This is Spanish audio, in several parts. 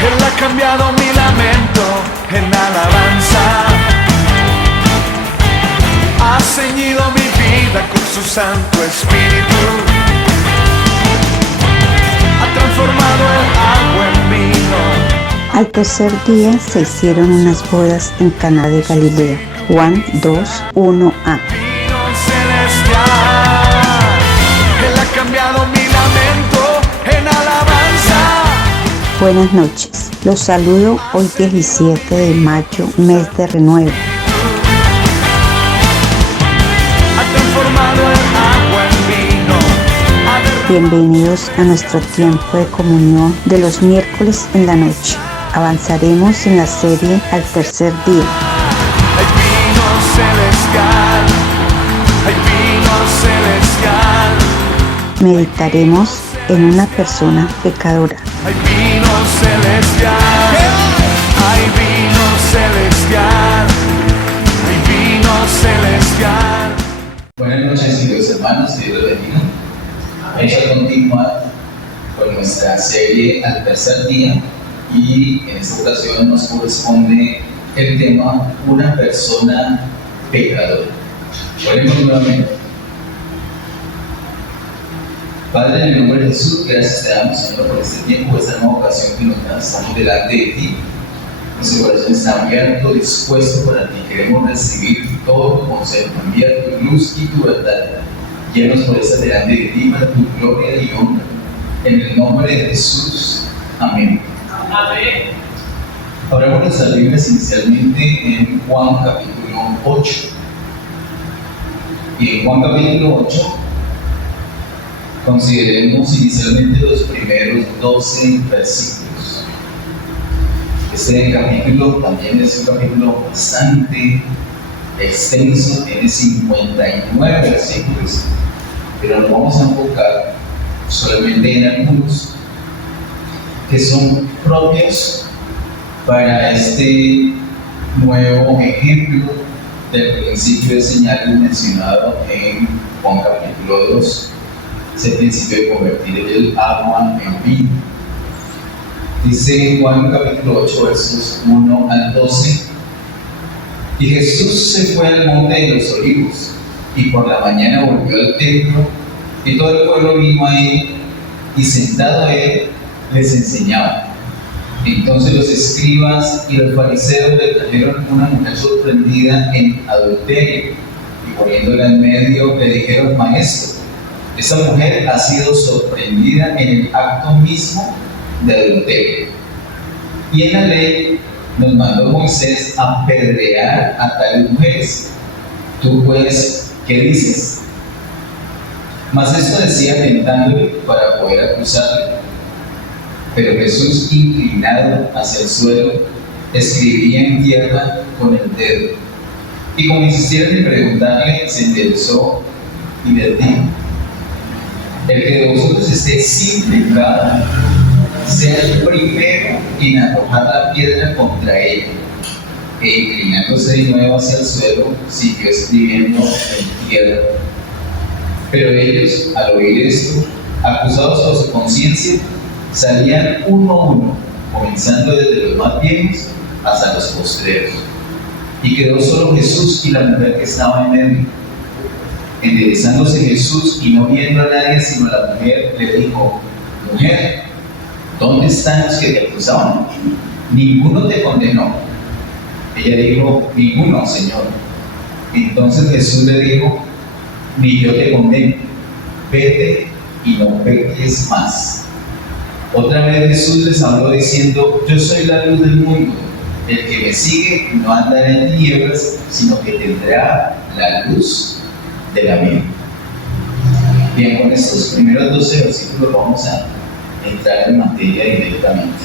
Él ha cambiado mi lamento en alabanza. Ha ceñido mi vida con su Santo Espíritu. Ha transformado el agua en vino. Al tercer día se hicieron unas bodas en Caná de Galilea. Juan 2:1a. Vino celestial. Él ha cambiado mi lamento en alabanza. Buenas noches. Los saludo hoy 17 de mayo, mes de renuevo. Ha transformado el agua en vino. Bienvenidos a nuestro tiempo de comunión de los miércoles en la noche. Avanzaremos en la serie Al tercer día. Hay vino celestial. Hay vino celestial. Meditaremos en una persona pecadora. Hay vino celestial. Hay vino celestial. Hay vino celestial. Buenas noches, queridos hermanos, Dios los bendiga. Vamos a continuar con nuestra serie Al tercer día y en esta ocasión nos corresponde el tema Una persona pecadora. Oremos nuevamente. Padre, en el nombre de Jesús, gracias te damos, Señor, por este tiempo, por esta nueva ocasión que nos das. Estamos delante de ti. Nuestro corazón está abierto, dispuesto para ti. Queremos recibir todo tu consejo, enviar tu luz y tu verdad. Llévanos por estar delante de ti para tu gloria y honra. En el nombre de Jesús. Amén. Amén. Abramos nuestras Biblias inicialmente en Juan capítulo 8. Y en Juan capítulo 8 consideremos inicialmente los primeros 12 versículos. Este capítulo también es un capítulo bastante extenso, tiene 59 versículos, pero nos vamos a enfocar solamente en algunos que son propios para este nuevo ejemplo del principio de señales mencionado en Juan capítulo 2. Ese principio de convertir el agua en vino. Dice Juan capítulo 8 versos 1 al 12. Y Jesús se fue al monte de los olivos y por la mañana volvió al templo y todo el pueblo vino a él y sentado a él les enseñaba. Entonces los escribas y los fariseos le trajeron una mujer sorprendida en adulterio y poniéndola en medio le dijeron: Maestro, esta mujer ha sido sorprendida en el acto mismo de adulterio. Y en la ley nos mandó Moisés apedrear a tales mujeres. Tú pues, ¿qué dices? Mas esto decía tentándole para poder acusarle. Pero Jesús, inclinado hacia el suelo, escribía en tierra con el dedo. Y como insistieron en preguntarle, se enderezó y les dijo: el que de vosotros esté sin pecado, sea el primero en arrojar la piedra contra ella. E inclinándose de nuevo hacia el suelo, siguió escribiendo en tierra. Pero ellos, al oír esto, acusados por su conciencia, salían uno a uno, comenzando desde los más viejos hasta los postreros. Y quedó solo Jesús y la mujer que estaba en medio. Enderezándose Jesús y no viendo a nadie sino a la mujer, le dijo: Mujer, ¿dónde están los que te acusaban? ¿Ninguno te condenó? Ella dijo: Ninguno, Señor. Entonces Jesús le dijo: Ni yo te condeno, vete y no peques más. Otra vez Jesús les habló diciendo: Yo soy la luz del mundo. El que me sigue no andará en tinieblas, sino que tendrá la luz de la vida. Bien, con estos primeros 12 versículos vamos a entrar en materia directamente.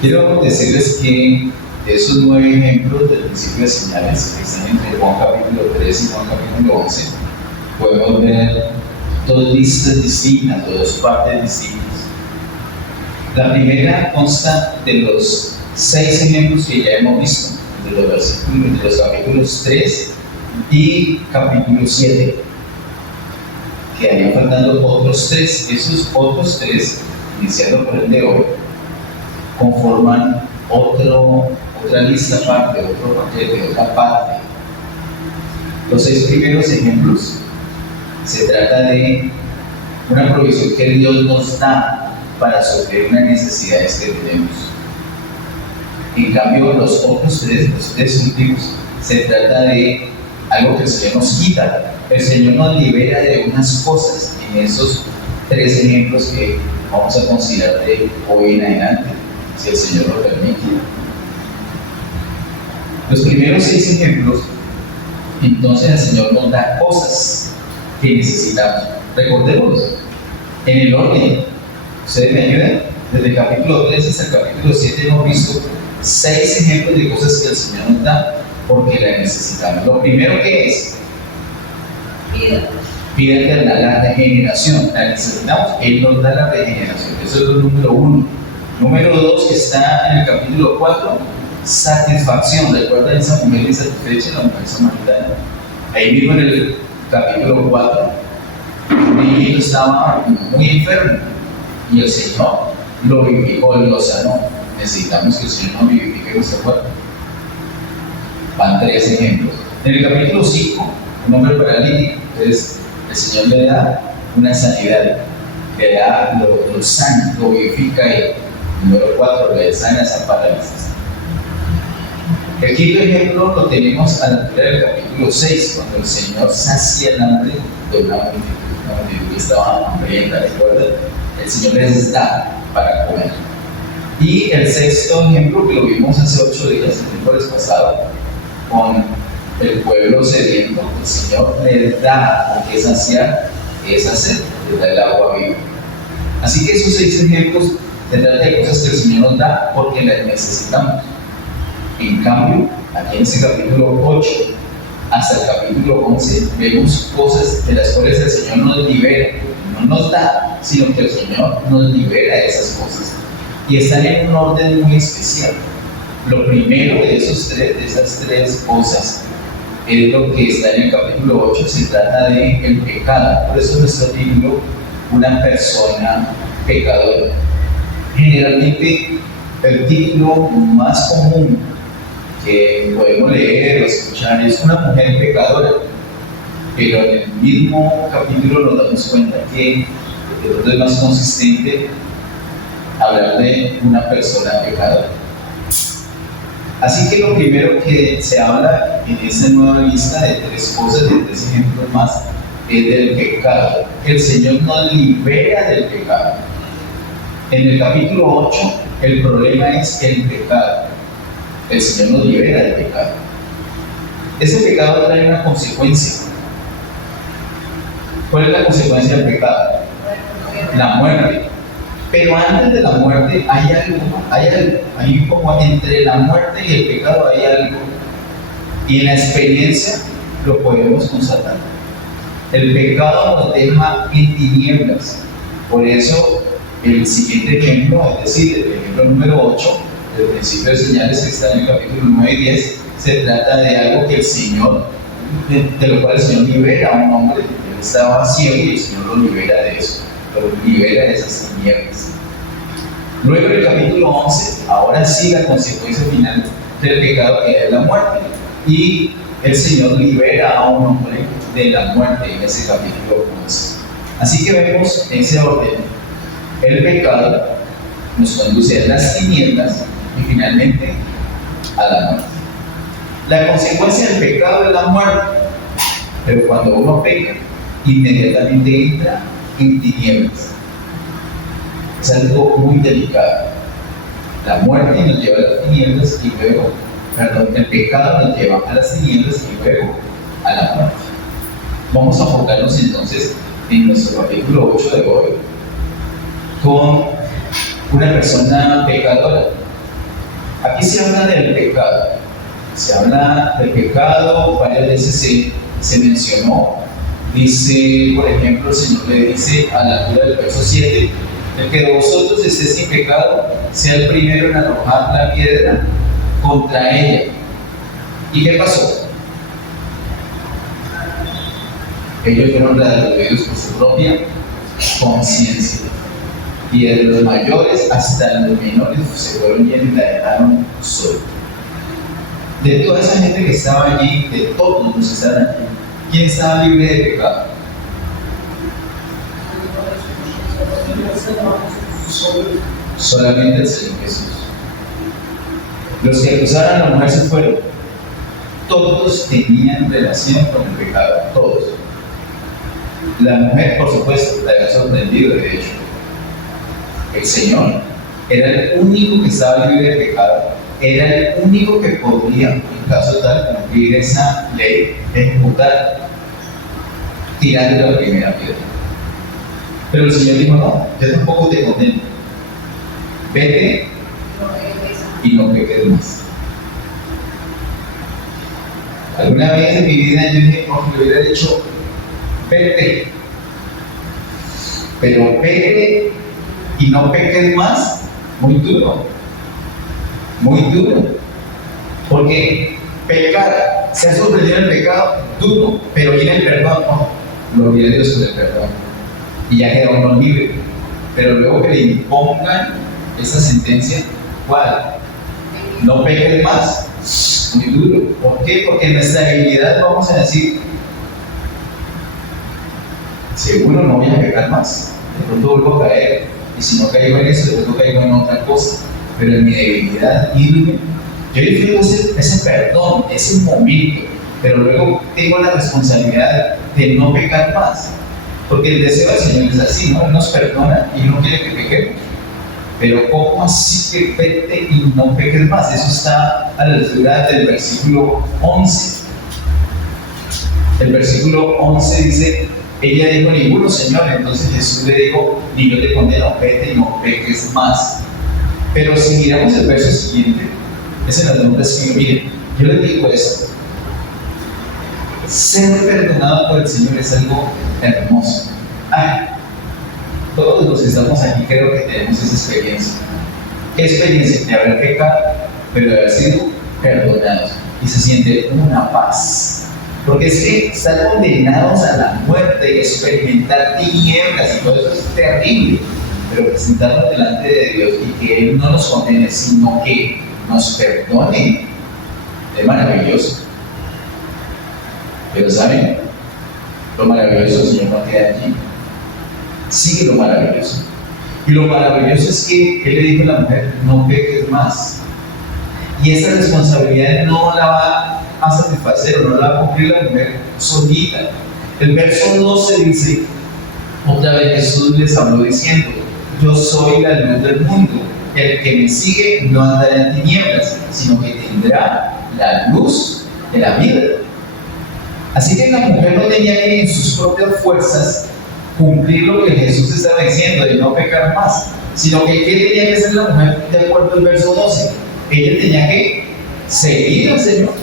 Quiero decirles que de esos 9 ejemplos del principio de señales que están entre Juan capítulo 3 y Juan capítulo 11, podemos ver 2 listas distintas, o 2 partes distintas. La primera consta de los 6 ejemplos que ya hemos visto, de los versículos, de los capítulos 3 y capítulo 7. Quedarían faltando otros 3. Esos otros 3 iniciando por el de hoy, conforman otra lista aparte, otro paquete, otra parte. Los 6 primeros ejemplos se trata de una provisión que Dios nos da para suplir unas necesidades que tenemos. En cambio, los otros 3, los 3 últimos, se trata de algo que el Señor nos quita. El Señor nos libera de unas cosas en esos 3 ejemplos que vamos a considerar de hoy en adelante, si el Señor lo permite. Los primeros 6 ejemplos, entonces el Señor nos da cosas que necesitamos. Recordémoslos en el orden. Ustedes me ayudan. Desde el capítulo 3 hasta el capítulo 7 hemos visto 6 ejemplos de cosas que el Señor nos da porque las necesitamos. Lo primero que es vida eterna, la regeneración. La necesitamos, Él nos da la regeneración. Eso es lo número 1. Número 2, que está en el capítulo 4, satisfacción. ¿Recuerdan esa mujer insatisfecha, la mujer samaritana? Ahí mismo en el capítulo 4, un niño estaba muy enfermo y el Señor lo vivificó, lo sanó. Necesitamos que el Señor nos vivifique nuestro cuerpo. Van 3 ejemplos. En el capítulo 5, un hombre paralítico, entonces el Señor le da una sanidad, le da lo sana, lo vivifica y número 4, le sana esa parálisis. El quinto ejemplo lo tenemos a la altura del capítulo 6, cuando el Señor sacia el hambre de una multitud que estaba hambrienta, ¿recuerdan? El Señor les da para comer. Y el sexto ejemplo, que lo vimos hace 8 días, el miércoles pasado, con el pueblo sediento, el Señor les da, porque es saciar esa sed, les da el agua viva. Así que esos 6 ejemplos se trata de cosas que el Señor nos da porque las necesitamos. En cambio, aquí en este capítulo 8 hasta el capítulo 11 vemos cosas de las cuales el Señor nos libera, no nos da, sino que el Señor nos libera de esas cosas. Y están en un orden muy especial. Lo primero de esas 3 cosas es lo que está en el capítulo 8, se trata de el pecado. Por eso nuestro título, una persona pecadora. Generalmente el título más común que podemos leer o escuchar es una mujer pecadora, pero en el mismo capítulo nos damos cuenta que es más consistente hablar de una persona pecadora. Así que lo primero que se habla en esta nueva lista de 3 cosas, de 3 ejemplos más, es del pecado. El Señor nos libera del pecado. En el capítulo 8, el problema es el pecado. El Señor nos libera del pecado. Ese pecado trae una consecuencia. ¿Cuál es la consecuencia del pecado? La muerte. Pero antes de la muerte hay algo, hay como entre la muerte y el pecado hay algo. Y en la experiencia lo podemos constatar. El pecado nos deja en tinieblas. Por eso el siguiente ejemplo, es decir, el ejemplo número 8, el principio de señales que está en el capítulo 9 y 10, se trata de algo que el Señor, de lo cual el Señor libera a un hombre. Él estaba ciego y el Señor lo libera de eso, lo libera de esas tinieblas. Luego en el capítulo 11, ahora sí la consecuencia final del pecado, que es la muerte, y el Señor libera a un hombre de la muerte en ese capítulo 11. Así que vemos ese orden. El pecado nos conduce a las tinieblas y finalmente a la muerte. La consecuencia del pecado es la muerte, pero cuando uno peca, inmediatamente entra en tinieblas. Es algo muy delicado. La muerte nos lleva a las tinieblas y luego, el pecado nos lleva a las tinieblas y luego a la muerte. Vamos a enfocarnos entonces en nuestro capítulo 8 de hoy con una persona pecadora. Aquí se habla del pecado. Se habla del pecado, varias veces se mencionó. Dice, por ejemplo, el Señor le dice a la altura del verso 7, el que de vosotros esté sin pecado, sea el primero en arrojar la piedra contra ella. ¿Y qué pasó? Ellos fueron redarguidos por su propia conciencia. y desde los mayores hasta los menores se fueron llenos y la dejaron sola. De toda esa gente que estaba allí, de todos los que estaban allí, ¿quién estaba libre de pecado? Solamente el Señor Jesús. Los que acusaron a la mujer se fueron. Todos tenían relación con el pecado, todos. La mujer, por supuesto, la había sorprendido, de hecho. El Señor era el único que estaba libre de pecado, era el único que podía, en caso tal, cumplir esa ley, ejecutar, tirando la primera piedra. Pero el Señor dijo: no, yo tampoco te condeno. Vete y no peques más. Alguna vez en mi vida yo dije: oh, le hubiera dicho, vete, pero vete y no peques más. Muy duro, muy duro. Porque pecar, se ha sorprendido en el pecado, duro, pero viene el perdón. Oh, gloria a Dios por el perdón. Y ya queda uno libre. Pero luego que le impongan esa sentencia, ¿cuál? No peques más. Muy duro. ¿Por qué? Porque en nuestra debilidad vamos a decir: seguro no voy a pecar más. De pronto vuelvo a caer. Y si no caigo en eso, de pronto caigo en otra cosa. Pero en mi debilidad, irme. Yo disfruto ese perdón, ese momento. Pero luego tengo la responsabilidad de no pecar más. Porque el deseo del Señor es así, ¿no? Él nos perdona y no quiere que pequemos. Pero ¿cómo así que vete y no peques más? Eso está a la altura del versículo 11. El versículo 11 dice: ella dijo: ninguno, Señor. Entonces Jesús le dijo: ni yo te condeno, vete y no peques más. Pero si miramos el verso siguiente, es en la segunda esquina. Miren, yo les digo esto: ser perdonado por el Señor es algo hermoso. Ay, todos los que estamos aquí creo que tenemos esa experiencia. ¿Qué experiencia? De haber pecado, pero de haber sido perdonados. Y se siente una paz. Porque es que estar condenados a la muerte y experimentar tinieblas y todo eso es terrible. Pero presentarnos delante de Dios y que Él no nos condene, sino que nos perdone, es maravilloso. Pero ¿saben? Lo maravilloso, el Señor, no queda allí. Sigue lo maravilloso. Y lo maravilloso es que Él le dijo a la mujer: no peques más. Y esa responsabilidad no la va a satisfacer o no la va a cumplir la mujer solita. El verso 12 dice: otra vez Jesús les habló diciendo: yo soy la luz del mundo. El que me sigue no andará en tinieblas, sino que tendrá la luz de la vida. Así que la mujer no tenía que en sus propias fuerzas cumplir lo que Jesús estaba diciendo de no pecar más, sino que ¿qué tenía que hacer la mujer de acuerdo al verso 12? Ella tenía que seguir al Señor.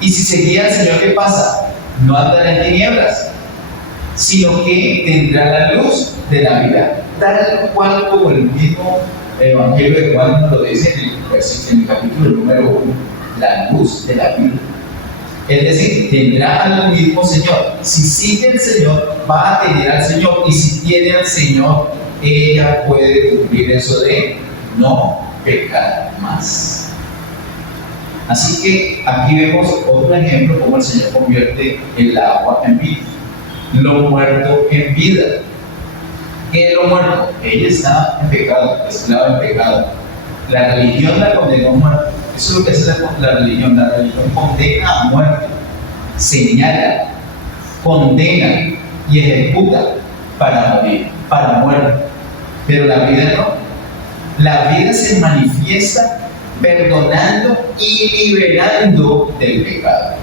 Y si seguía al Señor, ¿qué pasa? No andará en tinieblas, sino que tendrá la luz de la vida, tal cual como el mismo Evangelio de Juan nos lo dice en el capítulo número 1, la luz de la vida. Es decir, tendrá al mismo Señor. Si sigue al Señor, va a tener al Señor. Y si tiene al Señor, ella puede cumplir eso de no pecar más. Así que aquí vemos otro ejemplo cómo el Señor convierte el agua en vida, lo muerto en vida. ¿Qué es lo muerto? Ella está en pecado, esclava en pecado. La religión la condenó a muerte. Eso es lo que hace la religión. La religión condena a muerte, señala, condena y ejecuta para morir, para muerte. Pero la vida no. La vida se manifiesta perdonando y liberando del pecado.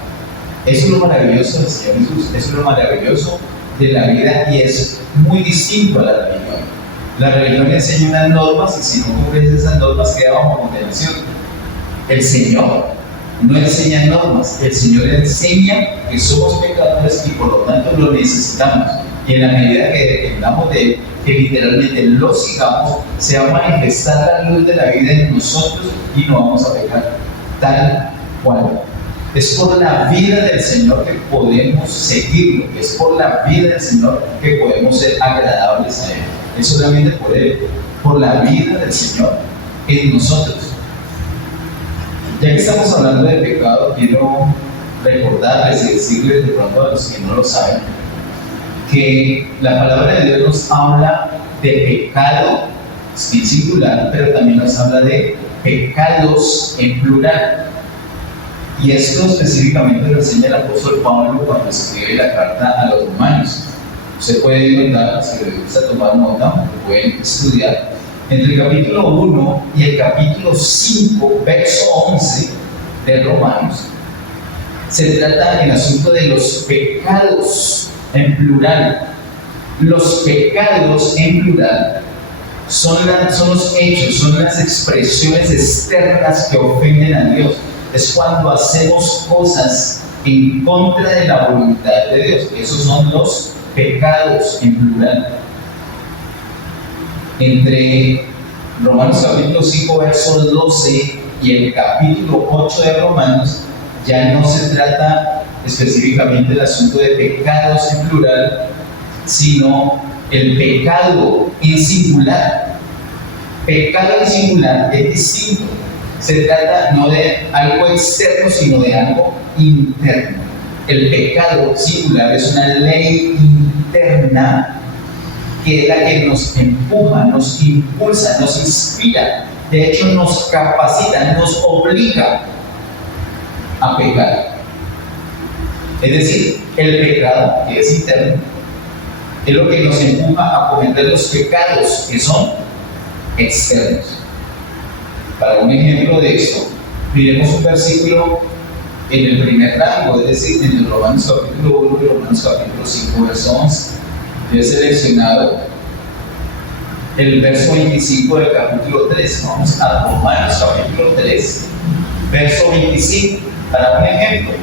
Eso es lo maravilloso del Señor Jesús. Eso es lo maravilloso de la vida y es muy distinto a la religión. La religión enseña unas normas y si no cumples esas normas queda bajo condenación. El Señor no enseña normas, el Señor enseña que somos pecadores y por lo tanto lo necesitamos. Y en la medida que dependamos de Él, que literalmente lo sigamos, se va a manifestar la luz de la vida en nosotros y no vamos a pecar tal cual. Es por la vida del Señor que podemos seguirlo, es por la vida del Señor que podemos ser agradables a Él. es solamente por Él, por la vida del Señor en nosotros. Ya que estamos hablando de pecado, quiero recordarles y decirles de pronto a los que no lo saben, que la palabra de Dios nos habla de pecado en singular, pero también nos habla de pecados en plural. Y esto específicamente lo enseña el apóstol Pablo cuando escribe la carta a los romanos. Usted puede notar, si le gusta tomar nota, lo pueden estudiar. Entre el capítulo 1 y el capítulo 5, verso 11 de Romanos, se trata el asunto de los pecados en plural. Los pecados en plural son los hechos, son las expresiones externas que ofenden a Dios. Es cuando hacemos cosas en contra de la voluntad de Dios. Esos son los pecados en plural. Entre Romanos capítulo 5, verso 12 y el capítulo 8 de Romanos, ya no se trata específicamente del asunto de pecados en plural, sino el pecado en singular. Pecado en singular es distinto. Se trata no de algo externo, sino de algo interno. El pecado singular es una ley interna que es la que nos empuja, nos impulsa, nos inspira. De hecho, nos capacita, nos obliga a pecar. Es decir, el pecado, que es interno, es lo que nos empuja a cometer los pecados que son externos. Para un ejemplo de esto, miremos un versículo en el primer rango, es decir, en el Romanos capítulo 1 y Romanos capítulo 5, verso 11. Yo he seleccionado el verso 25 del capítulo 3. Vamos a Romanos capítulo 3, verso 25, para un ejemplo.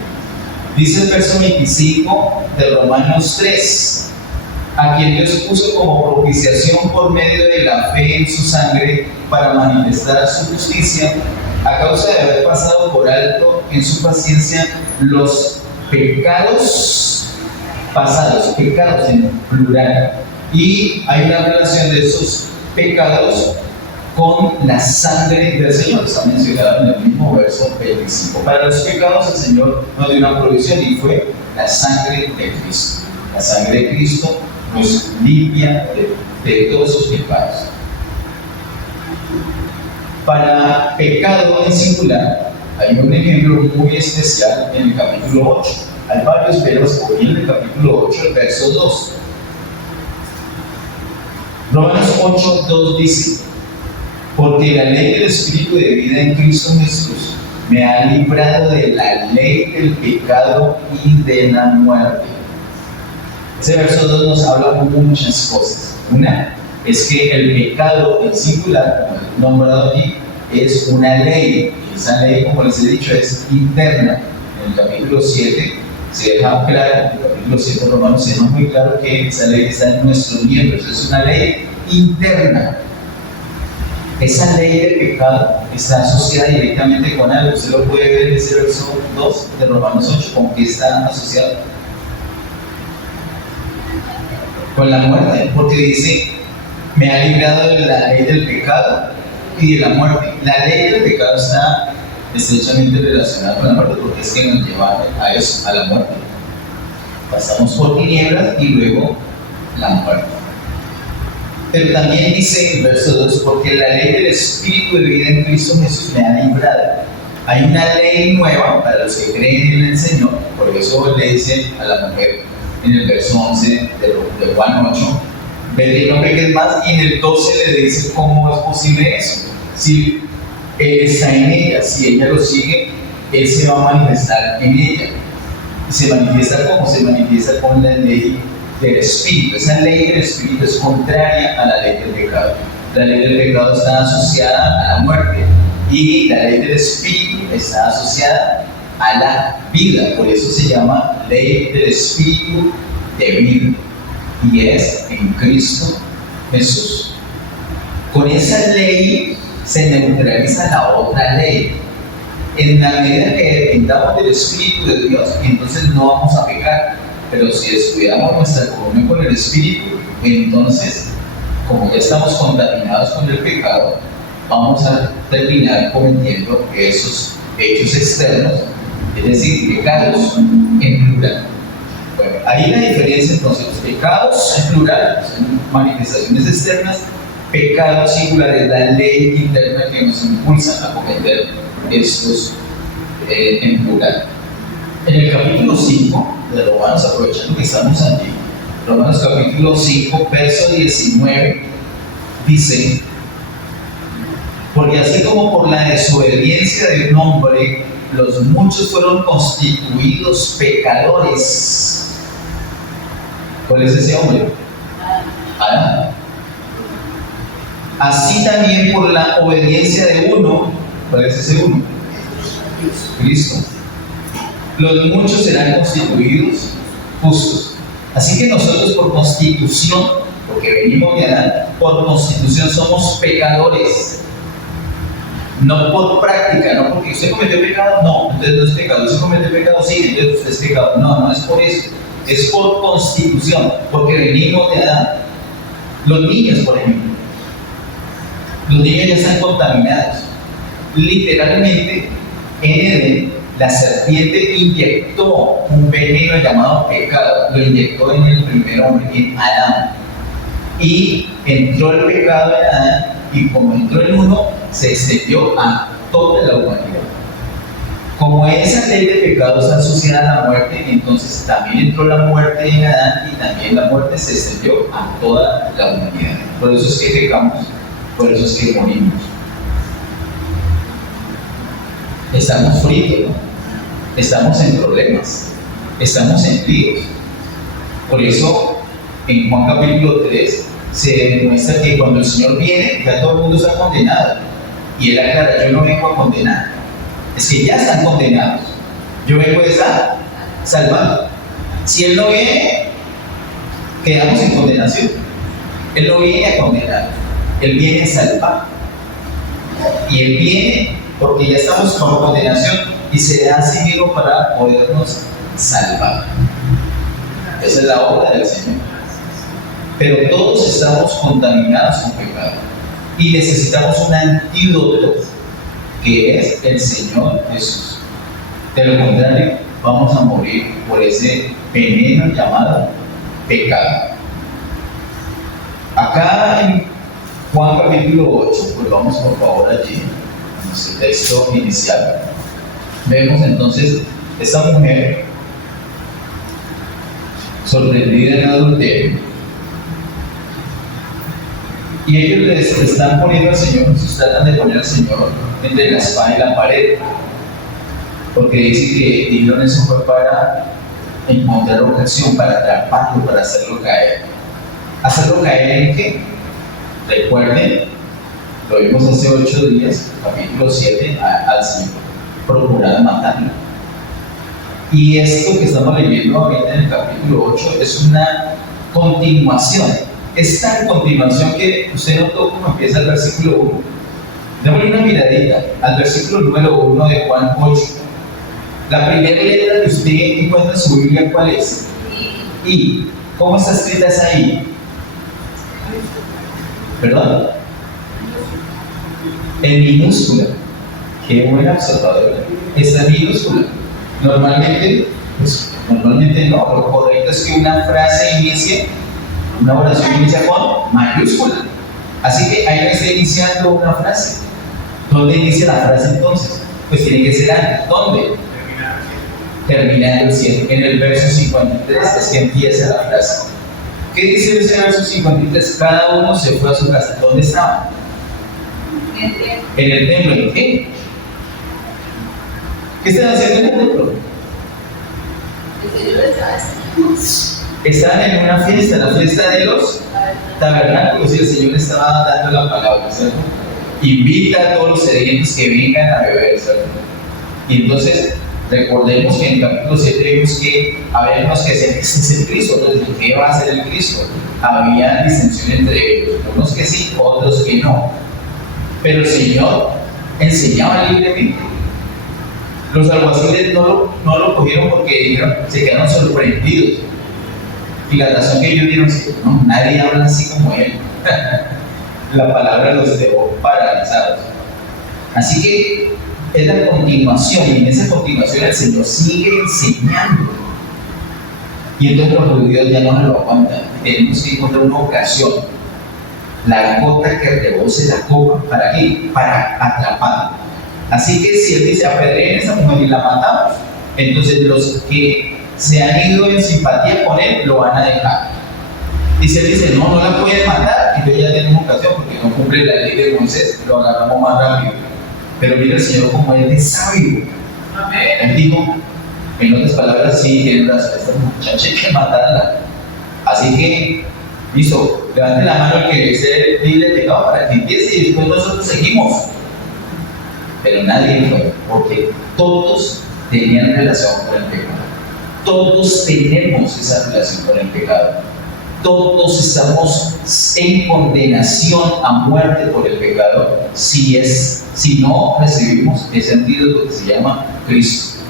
Dice el verso 25 de Romanos 3: a quien Dios puso como propiciación por medio de la fe en su sangre para manifestar su justicia, a causa de haber pasado por alto en su paciencia los pecados pasados, pecados en plural. Y hay una relación de esos pecados con la sangre del Señor. Está mencionado en el mismo verso 25. Para los pecados el Señor nos dio una provisión y fue la sangre de Cristo. La sangre de Cristo nos limpia de todos sus pecados. Para pecado en singular, hay un ejemplo muy especial en el capítulo 8. Hay varios, pero escogí en el capítulo 8, el verso 2. Romanos 8, 2 dice: porque la ley del Espíritu de vida en Cristo Jesús me ha librado de la ley del pecado y de la muerte. Ese verso 2 nos habla muchas cosas. Una es que el pecado en singular, como nombrado aquí, es una ley. Y esa ley, como les he dicho, es interna. En el capítulo 7 se deja claro, en el capítulo 7 de Romanos se deja muy claro que esa ley está en nuestros miembros. Es una ley interna. Esa ley de pecado está asociada directamente con algo. Usted lo puede ver en ese verso 2 de Romanos 8, ¿con qué está asociado? Con la muerte, porque dice: me ha librado de la ley del pecado y de la muerte. La ley del pecado está estrechamente relacionada con la muerte, porque es que nos lleva a eso, a la muerte. Pasamos por tinieblas y luego la muerte. Pero también dice el verso 2: porque la ley del Espíritu de vida en Cristo Jesús me ha librado. Hay una ley nueva para los que creen en el Señor. Por eso le dice a la mujer en el verso 11 de Juan 8: vete y no peques más. Y en el 12 le dice cómo es posible eso. Si Él está en ella, si ella lo sigue, Él se va a manifestar en ella. ¿Y se manifiesta cómo? Se manifiesta con la ley del Espíritu. Esa ley del Espíritu es contraria a la ley del pecado. La ley del pecado está asociada a la muerte y la ley del Espíritu está asociada a la vida. Por eso se llama ley del Espíritu de vida, y es en Cristo Jesús. Con esa ley se neutraliza la otra ley. En la medida que dependamos del Espíritu de Dios, entonces no vamos a pecar. Pero si descuidamos nuestra comunión con el Espíritu, entonces como ya estamos contaminados con el pecado, vamos a terminar cometiendo esos hechos externos, es decir, pecados en plural. Bueno, ahí la diferencia entonces, los pecados en plural son manifestaciones externas, pecados singulares, la ley interna que nos impulsa a cometer estos en plural. En el capítulo 5 de Romanos, aprovechando que estamos allí, Romanos capítulo 5, verso 19, dice: porque así como por la desobediencia de un hombre, los muchos fueron constituidos pecadores. ¿Cuál es ese hombre? Adán. Así también por la obediencia de uno, ¿cuál es ese uno? Cristo. Los muchos serán constituidos justos. Así que nosotros por constitución, porque venimos de Adán, por constitución somos pecadores. No por práctica, no porque usted cometió pecado, no, entonces no es pecado. Usted cometió pecado, sí, entonces usted es pecado. No, no es por eso. Es por constitución, porque venimos de Adán. Los niños, por ejemplo, los niños ya están contaminados. Literalmente, en Edén, la serpiente inyectó un veneno llamado pecado, lo inyectó en el primer hombre, en Adán. Y entró el pecado en Adán, y como entró en uno, se extendió a toda la humanidad. Como esa ley de pecado está asociada a la muerte, entonces también entró la muerte en Adán y también la muerte se extendió a toda la humanidad. Por eso es que pecamos, por eso es que morimos. Estamos fritos, ¿no? Estamos en problemas, estamos en líos. Por eso, en Juan capítulo 3, se demuestra que cuando el Señor viene, ya todo el mundo está condenado. Y Él aclara: yo no vengo a condenar, es que ya están condenados. Yo vengo a salvar. Si Él no viene, quedamos en condenación. Él no viene a condenar, Él viene a salvar. Y Él viene porque ya estamos como condenación y se da a sí mismo para podernos salvar. Esa es la obra del Señor. Pero todos estamos contaminados con pecado y necesitamos un antídoto, que es el Señor Jesús. De lo contrario, vamos a morir por ese veneno llamado pecado. Acá en Juan capítulo 8, pues vamos por favor allí, en nuestro texto inicial, vemos entonces esta mujer sorprendida en adulterio. Y ellos les están poniendo al Señor, Jesús, tratan de poner al Señor entre la espada y la pared, porque dice que dijeron eso fue para encontrar ocasión, para atraparlo, para hacerlo caer. ¿Hacerlo caer en qué? Recuerden, lo vimos hace 8 días, capítulo 7, al Señor procuraron matarlo. Y esto que estamos leyendo ahorita en el capítulo 8 es una continuación. Es tan continuación que usted notó cómo empieza el versículo 1. Démosle una miradita al versículo número 1 de Juan 8. La primera letra que usted encuentra en su Biblia, ¿cuál es? I. ¿Cómo está escrita esa I? ¿Perdón? En minúscula. Qué buena observadora. Está en minúscula. Normalmente no. Lo correcto es que una frase inicie, una oración inicia con mayúscula. Así que ahí está iniciando una frase. ¿Dónde inicia la frase entonces? Pues tiene que ser antes. ¿Dónde? Terminando el 7. En el verso 53 es que empieza la frase. ¿Qué dice ese verso 53? Cada uno se fue a su casa. ¿Dónde estaban? En el templo. ¿En qué? ¿Qué están haciendo en el templo? Estaban en una fiesta, la fiesta de los tabernáculos, y el Señor estaba dando la palabra, ¿cierto? Invita a todos los sedientos que vengan a beber, ¿cierto? Y entonces, recordemos que en el capítulo 7 vimos que había unos que decían: este es el Cristo, otros decían: ¿qué va a ser el Cristo? Había disensión entre ellos, unos que sí, otros que no. Pero el Señor enseñaba libremente. Los alguaciles no lo cogieron porque dijeron, se quedaron sorprendidos. Y la razón que ellos dieron es: no, nadie habla así como él, La palabra los dejó paralizados. Así que es la continuación, y en esa continuación el Señor sigue enseñando. Y entonces los judíos ya no se lo aguantan. Tenemos que encontrar una ocasión, la gota que rebose la copa. ¿Para qué? Para atrapar. Así que si él dice apedreen a esa mujer y la matamos, entonces los que se han ido en simpatía con él lo van a dejar. Y si él dice no la pueden matar, entonces ya tenemos ocasión porque no cumple la ley de Moisés, lo agarramos más rápido. Pero mira el Señor como él es sabio. Él dijo, en otras palabras, sí, tiene razón, esta muchacha hay que matarla. Así que, listo, levante la mano el que esté libre de pecado para que empiece y después nosotros seguimos. Pero nadie fue, porque todos tenían relación con el pecado. Todos tenemos esa relación con el pecado. Todos estamos en condenación a muerte por el pecado si no recibimos ese antídoto que se llama Cristo.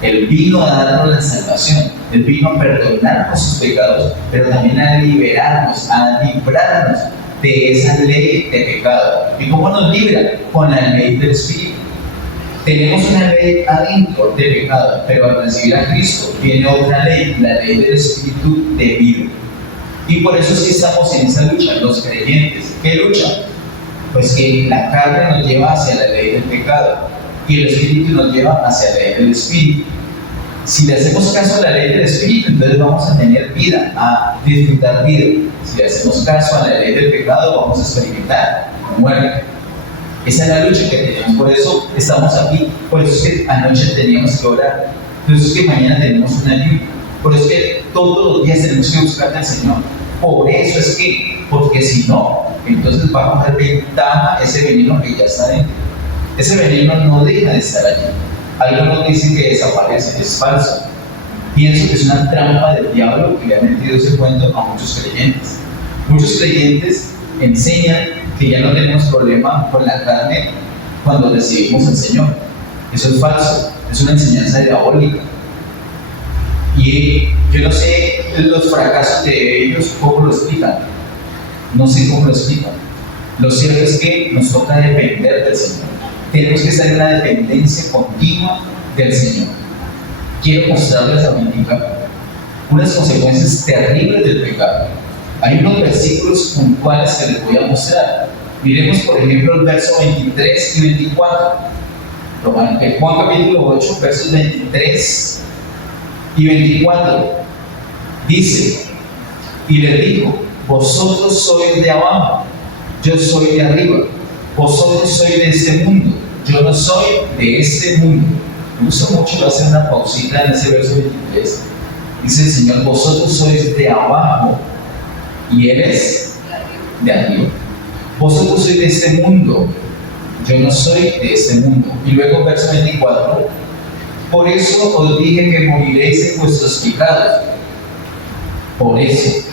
Él vino a darnos la salvación, Él vino a perdonarnos sus pecados, pero también a liberarnos, a librarnos de esa ley de pecado. ¿Y cómo nos libra? Con la ley del Espíritu. Tenemos una ley adentro de pecado, pero al recibir a Cristo viene otra ley, la ley del Espíritu de vida. Y por eso sí estamos en esa lucha, los creyentes. ¿Qué lucha? Pues que la carne nos lleva hacia la ley del pecado y el Espíritu nos lleva hacia la ley del Espíritu. Si le hacemos caso a la ley del Espíritu, entonces vamos a tener vida, a disfrutar vida. Si le hacemos caso a la ley del pecado, vamos a experimentar muerte. Esa es la lucha que tenemos, por eso estamos aquí, por eso es que anoche teníamos que orar, por eso es que mañana tenemos una ayuno, por eso es que todos los días tenemos que buscar al Señor. Por eso es que, porque si no, entonces va a coger ventaja ese veneno que ya está dentro. Ese veneno no deja de estar allí. Algunos dicen que desaparece, es falso. Pienso que es una trampa del diablo que le ha metido ese cuento a muchos creyentes. Muchos creyentes enseñan que ya no tenemos problema con la carne cuando recibimos al Señor. Eso es falso, es una enseñanza diabólica. Y yo no sé los fracasos de ellos, cómo lo explican. No sé cómo lo explican. Lo cierto es que nos toca depender del Señor. Tenemos que estar en una dependencia continua del Señor. Quiero mostrarles ahorita unas consecuencias terribles del pecado. Hay unos versículos puntuales que les voy a mostrar. Miremos, por ejemplo, el verso 23 y 24. Juan capítulo 8, versos 23 y 24. Dice, y les dijo, vosotros sois de abajo, yo soy de arriba. Vosotros sois de este mundo, yo no soy de este mundo. Me gusta mucho hacer una pausita en ese verso 23. Dice el Señor, vosotros sois de abajo y Él es de arriba. Vosotros sois de este mundo, yo no soy de este mundo. Y luego verso 24, por eso os dije que moriréis en vuestros pecados. Por eso.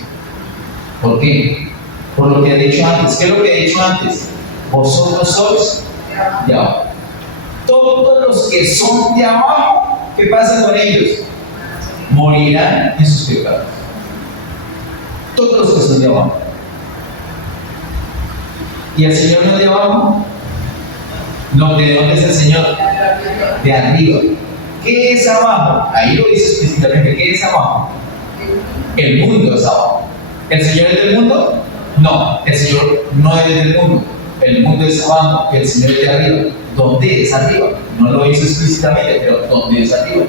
¿Por qué? Por lo que he dicho antes. ¿Qué es lo que he dicho antes? Vosotros sois de abajo. Todos los que son de abajo, ¿qué pasa con ellos? Morirán en sus pecados. Todos los que son de abajo. ¿Y el Señor no es de abajo? No, ¿de dónde es el Señor? De arriba. ¿Qué es abajo? Ahí lo dice explícitamente. ¿Qué es abajo? El mundo es abajo. ¿El Señor es del mundo? No, el Señor no es del mundo. El mundo es abajo y el Señor es de arriba. ¿Dónde es arriba? No lo dice explícitamente, pero ¿dónde es arriba?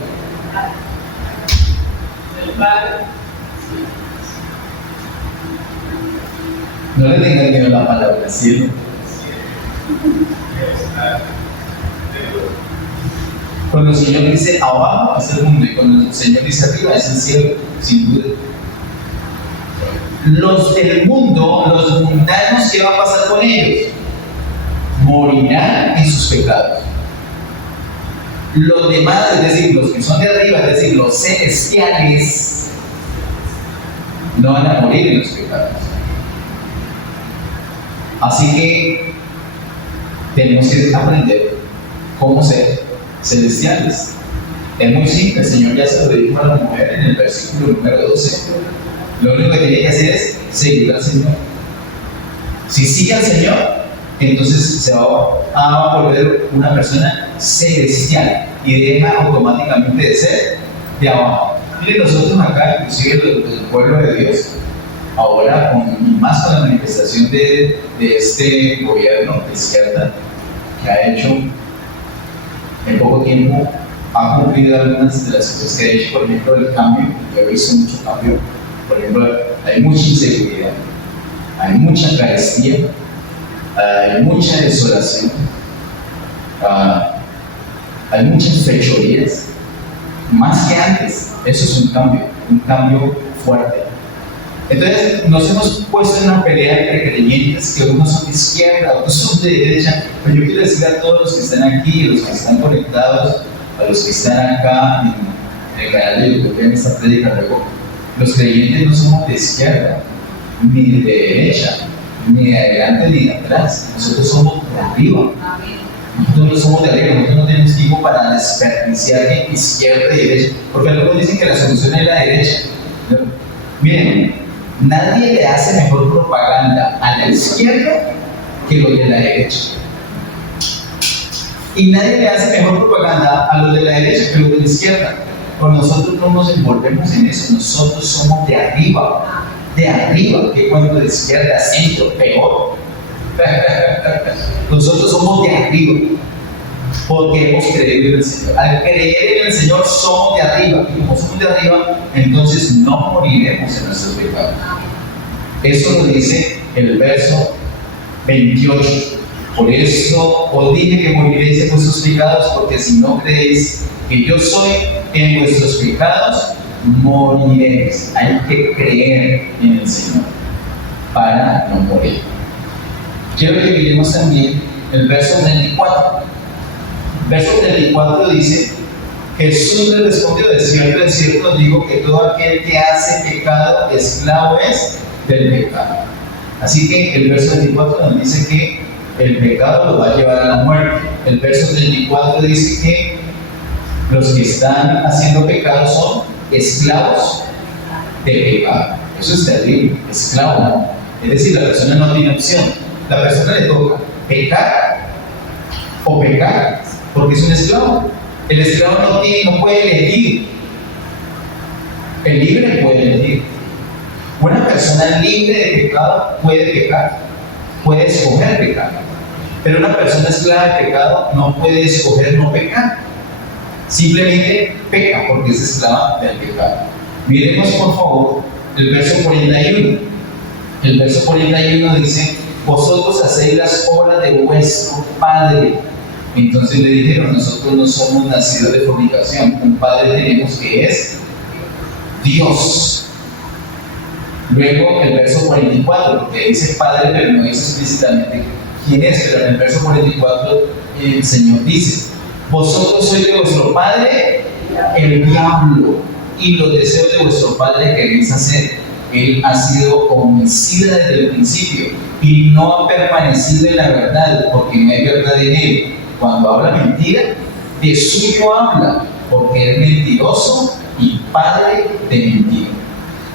El Padre. No le tengan miedo a la palabra cielo. Cuando el Señor dice abajo es el mundo y cuando el Señor dice arriba es el cielo, sin duda. Los del mundo, los mundanos, ¿qué va a pasar con ellos? Morirán en sus pecados. Los demás, es decir, los que son de arriba, es decir, los celestiales, no van a morir en los pecados. Así que tenemos que aprender cómo ser celestiales. Es muy simple, el Señor ya se lo dijo a la mujer en el versículo número 12. Lo único que tiene que hacer es seguir al Señor. Si sigue al Señor, entonces se va a volver una persona celestial y deja automáticamente de ser de abajo. Miren, nosotros acá, inclusive el pueblo de Dios, ahora más con la manifestación de este gobierno de izquierda que ha hecho en poco tiempo, ha cumplido algunas de las cosas que ha hecho. Por ejemplo, el cambio. Yo he visto mucho cambio. Por ejemplo, hay mucha inseguridad, hay mucha carestía, hay mucha desolación, hay muchas fechorías, más que antes. Eso es un cambio fuerte. Entonces nos hemos puesto en una pelea entre creyentes, que unos son de izquierda, otros son de derecha. Pero yo quiero decir a todos los que están aquí, a los que están conectados, a los que están acá en el canal de YouTube, en esta prédica, los creyentes no somos de izquierda, ni de derecha, ni de adelante ni de atrás. Nosotros somos de arriba. Nosotros no somos de arriba, nosotros no tenemos tiempo para desperdiciar en izquierda y derecha, porque algunos dicen que la solución es la derecha. Miren, nadie le hace mejor propaganda a la izquierda que los de la derecha. Y nadie le hace mejor propaganda a los de la derecha que los de la izquierda. Pero nosotros no nos envolvemos en eso, nosotros somos de arriba. De arriba, que cuento de izquierda, centro, peor. Nosotros somos de arriba, porque hemos creído en el Señor. Al creer en el Señor somos de arriba, y como somos de arriba, entonces no moriremos en nuestros pecados. Eso lo dice el verso 28. Por eso os dije que moriréis en vuestros pecados, porque si no creéis que yo soy, en vuestros pecados moriréis. Hay que creer en el Señor para no morir. Quiero que miremos también el verso 34. El verso 34 dice: Jesús le respondió, de cierto os digo que todo aquel que hace pecado, esclavo es del pecado. Así que el verso 24 nos dice que el pecado lo va a llevar a la muerte. El verso 34 dice que los que están haciendo pecado son esclavos de pecado. Eso es terrible, esclavo, ¿no? Es decir, la persona no tiene opción. La persona le toca pecar o pecar, porque es un esclavo. El esclavo no puede elegir. El libre puede elegir. Una persona libre de pecado puede pecar, puede escoger pecar. Pero una persona esclava de pecado no puede escoger no pecar. Simplemente peca porque es esclava del pecado. Miremos por favor el verso 41. El verso 41 dice: vosotros hacéis las obras de vuestro padre. Entonces le dijeron: nosotros no somos nacidos de fornicación, un padre tenemos que es Dios. Luego el verso 44, porque dice padre, pero no dice explícitamente quién es, pero en el verso 44 el Señor dice: vosotros sois de vuestro padre el diablo, y los deseos de vuestro padre queréis hacer. Él ha sido homicida desde el principio y no ha permanecido en la verdad, porque no hay verdad en él. Cuando habla mentira, de suyo habla, porque es mentiroso y padre de mentira.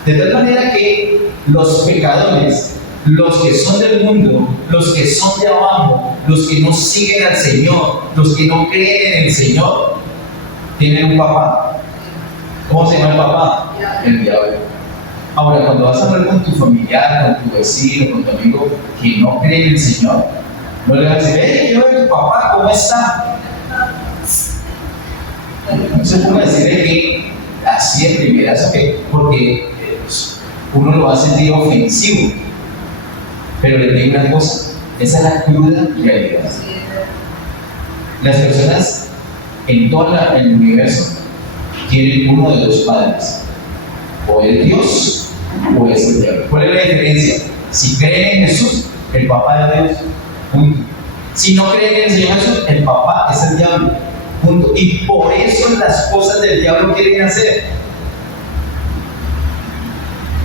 De tal manera que los pecadores, los que son del mundo, los que son de abajo, los que no siguen al Señor, los que no creen en el Señor, tienen un papá. ¿Cómo se llama el papá? El diablo. Ahora, cuando vas a hablar con tu familiar, con tu vecino, con tu amigo que no cree en el Señor, no le vas a decir: hey, quiero ver tu papá, ¿cómo está? No se puede decirle que así de primeras, porque uno lo va a sentir ofensivo. Pero le digo una cosa: esa es la cruda realidad. Las personas en todo el universo tienen uno de dos padres: o es Dios o es el diablo. ¿Cuál es la diferencia? Si creen en Jesús, el papá es Dios, punto. Si no creen en el Señor Jesús, el papá es el diablo, punto. Y por eso las cosas del diablo quieren hacer.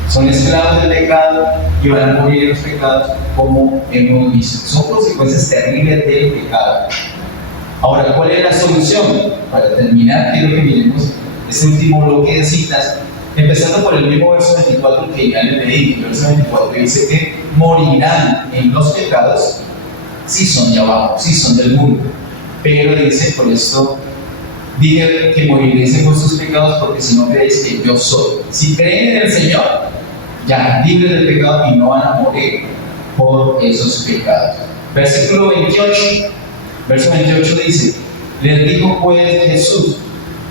Son esclavos del pecado y van a morir en los pecados, como hemos visto. Son consecuencias terribles del pecado. Ahora, ¿cuál es la solución? Para terminar, quiero que miremos este último bloque de citas, empezando por el mismo verso 24 que ya les leí. El verso 24 dice que morirán en los pecados, sí son de abajo, sí son del mundo. Pero dice, por esto, dije que moriréis en vuestros pecados, porque si no creéis que yo soy. Si creen en el Señor, ya, libres del pecado y no van a morir por esos pecados. Versículo 28, verso 28 dice, les dijo pues Jesús,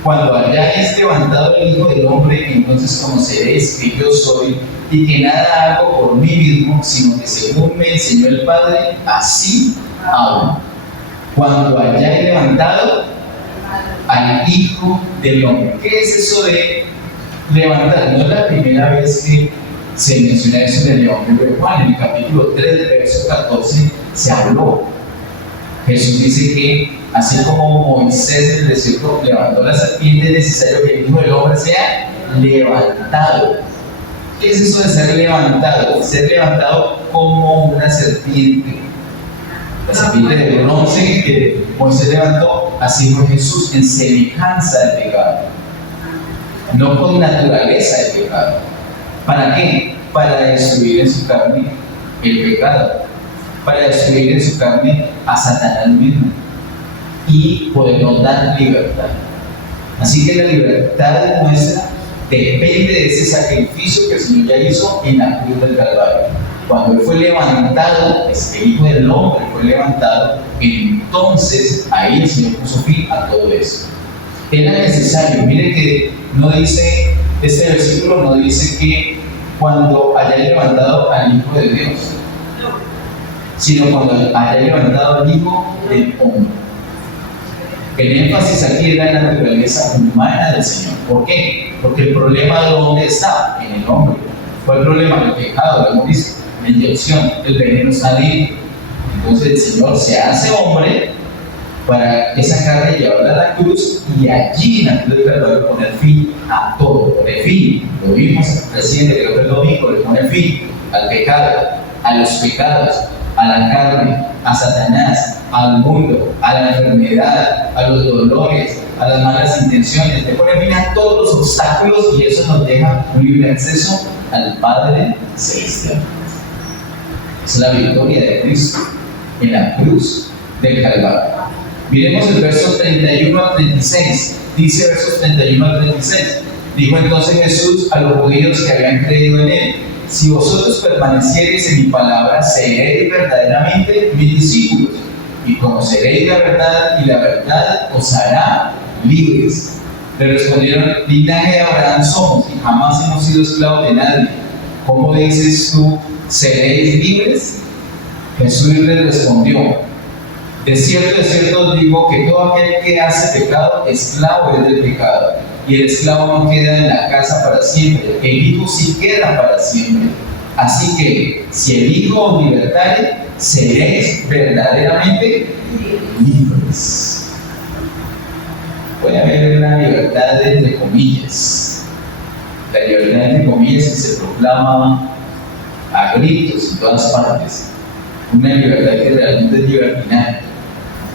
cuando hayáis levantado el Hijo del Hombre, entonces conoceréis que yo soy, y que nada hago por mí mismo, sino que según me enseñó el Padre, así hago. Cuando hayáis levantado al Hijo del Hombre. ¿Qué es eso de levantar? No es la primera vez que se menciona eso en el Evangelio de Juan. En el capítulo 3, verso 14, se habló. Jesús dice que así como Moisés en el desierto levantó la serpiente, es necesario que el Hijo del Hombre sea levantado. ¿Qué es eso de ser levantado? Ser levantado como una serpiente. La serpiente de bronce que Moisés levantó, así fue Jesús, en semejanza del pecado. No con naturaleza del pecado. ¿Para qué? Para destruir en su carne el pecado. Para destruir en su carne a Satanás mismo. Y podernos dar libertad. Así que la libertad nuestra depende de ese sacrificio que el Señor ya hizo en la cruz del Calvario. Cuando Él fue levantado, el Hijo del Hombre fue levantado, entonces ahí el Señor puso fin a todo eso. Era necesario, mire que no dice, este versículo no dice que cuando haya levantado al Hijo de Dios, sino cuando haya levantado al Hijo del Hombre. El énfasis aquí era en la naturaleza humana del Señor. ¿Por qué? Porque el problema de dónde está, en el hombre. ¿Cuál es el problema? El pecado, la moricia, la inyección, el veneno está dentro. Entonces el Señor se hace hombre para esa carne llevarla a la cruz y allí en la cruz del Calvario poner fin a todo. Poner fin, lo vimos recién, creo que el domingo, le pone fin al pecado, a los pecados, a la carne, a Satanás, al mundo, a la enfermedad, a los dolores, a las malas intenciones, le pone fin a todos los obstáculos y eso nos deja un libre acceso al Padre Celestial. Es la victoria de Cristo en la cruz del Calvario. Miremos el verso 31 al 36. Dice versos 31 al 36. Dijo entonces Jesús a los judíos que habían creído en Él: si vosotros permaneciereis en mi palabra, seréis verdaderamente mis discípulos, y conoceréis la verdad, y la verdad os hará libres. Le respondieron: linaje de Abraham somos, y jamás hemos sido esclavos de nadie. ¿Cómo dices tú, seréis libres? Jesús les respondió: de cierto os digo que todo aquel que hace pecado, esclavo es del pecado. Y el esclavo no queda en la casa para siempre, el Hijo sí queda para siempre. Así que, si el Hijo os libertare, seréis verdaderamente libres. Puede haber una libertad entre comillas. La libertad entre comillas que se proclama a gritos en todas partes. Una libertad que realmente es libertinaje.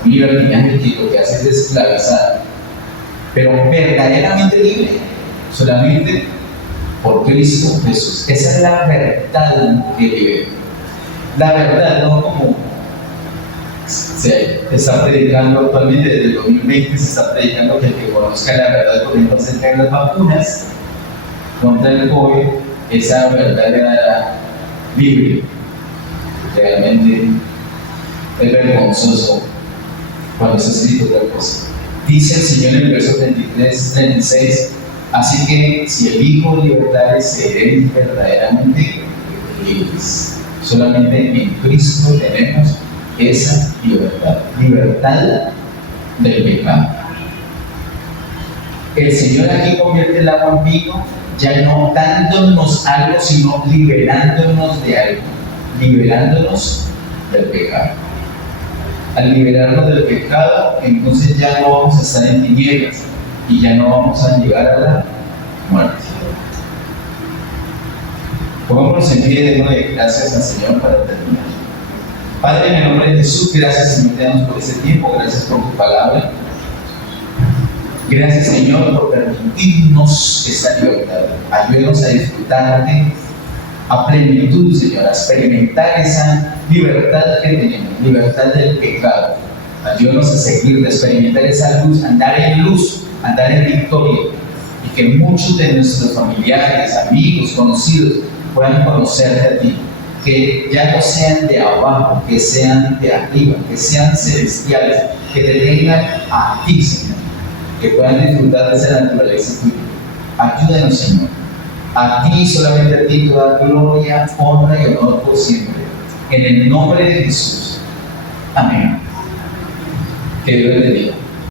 Un libertinaje que lo que hace es esclavizar. Pero verdaderamente libre, solamente por Cristo Jesús. Esa es la verdad que libera. La verdad, no como se está predicando actualmente, desde el 2020 se está predicando que el que conozca la verdad corriendo acerca de las vacunas contra el COVID, esa verdad le dará libre. Realmente es vergonzoso cuando se ha escrito otra cosa. Dice el Señor en el verso 33, 36, así que si el Hijo libertare, seréis verdaderamente libres. Solamente en Cristo tenemos esa libertad, libertad del pecado. El Señor aquí convierte el agua en vino, ya no dándonos algo, sino liberándonos de algo, liberándonos del pecado. Al liberarnos del pecado, entonces ya no vamos a estar en tinieblas y ya no vamos a llegar a la muerte. Pongámonos en pie y démosle gracias al Señor para terminar. Padre, en el nombre de Jesús, gracias Señor, te damos por este tiempo, gracias por tu palabra. Gracias Señor por permitirnos esta libertad. Ayúdanos a disfrutarte a plenitud, Señor, a experimentar esa libertad que tenemos, libertad del pecado. Ayúdanos a seguir, a experimentar esa luz, andar en luz, andar en victoria, y que muchos de nuestros familiares, amigos, conocidos puedan conocerte a ti, que ya no sean de abajo, que sean de arriba, que sean celestiales, que te tengan a ti, Señor, que puedan disfrutar de esa naturaleza tuya. Ayúdanos, Señor. A ti, solamente a ti, toda gloria, honra y honor por siempre. En el nombre de Jesús. Amén. Que Dios te bendiga.